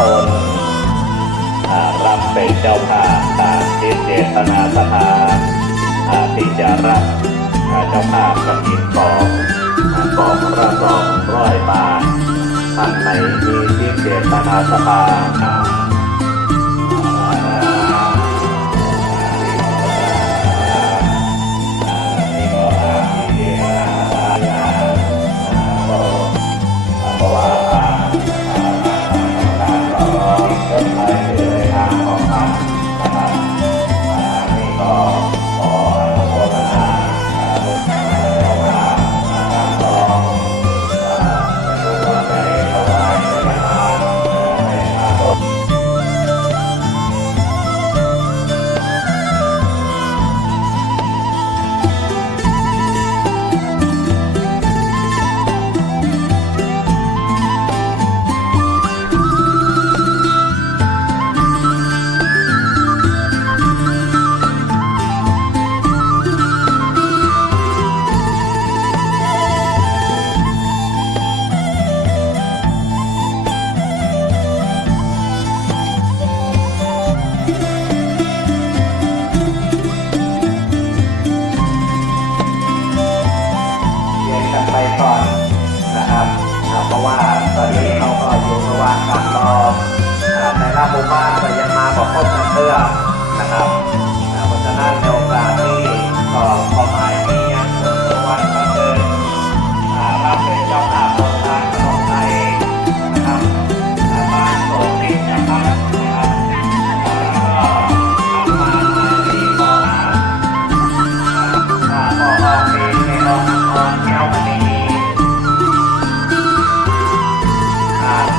ตนรับเป็นเจ้าภาพจิตเจตนาศรัทธาที่จะรับเจ้าภาพกฐินกองละ200 บาทท่านไหนมีจิตเจตนาศรัทธาก่อนนะครับเพราะว่าตอนนี้เขาก็อยู่ระหว่างการรอในหน้าหมู่บ้านแต่ยังมาบอกครบกันเพื่อนะครับเพราะฉะนั้นในโอกาสนี้ก็ขอหมายมีอย่างวันบังเอิญรับเป็นเจ้าภาพของทางขนมไทยนะครับบ้านโสตินะครับก็ทำมาที่ขอปีในรอบแก้วมณี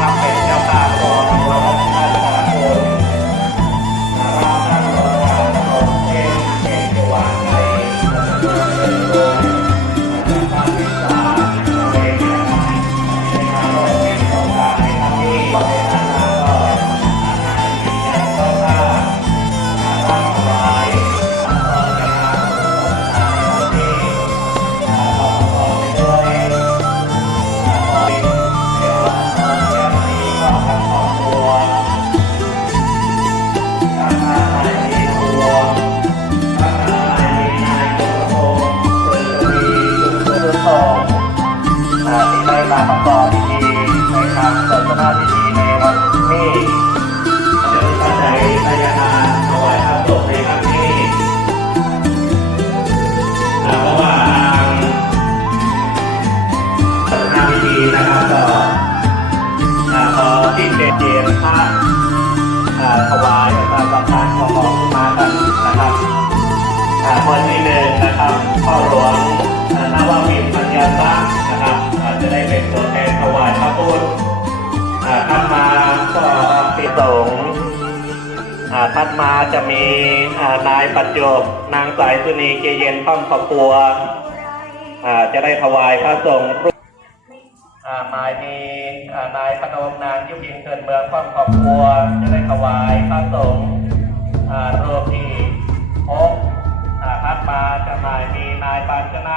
รับเป็นเจ้าภาพของวัดท่าสาโคนรับท่านรองการขนมเทศจังหวัดไทยเมืองเป็นโดยท่านวิสาเวชในการร่วมเป็นโครงการในครั้งนี้ในฐานะก็มีอย่างเจ้าภาพรับถวายตอนในงานที่ประกอบไปด้วยที่ได้มาประกอบพิธีในการสนทนาพิธีในวันนี้จะมีปัจจัยทายทานถวายพระสงฆ์ในครั้งนี้เพราะว่าทางสนทนาพิธีนะครับก็พอที่เป็นเจียนพระถวายการประทานของมากันนะครับวันที่1นะครับพ่อหลวงนวมินทร์ปัญญาสักนะครับจะได้เป็นตัวแทนถวายพระพุทธถัดมาก็ปิสงฆ์ถัดมาจะมีนายปัจจบนางสายสุนีเจเย็นพร้อมครอบครัวจะได้ถวายพระสงฆ์หมายมีนายพนมนางยุพินเกิดเมืองพร้อมครอบครัวจะได้ถวายพระสงฆ์รูปที่6ถัดมาจะหมายมีนายปานชนะ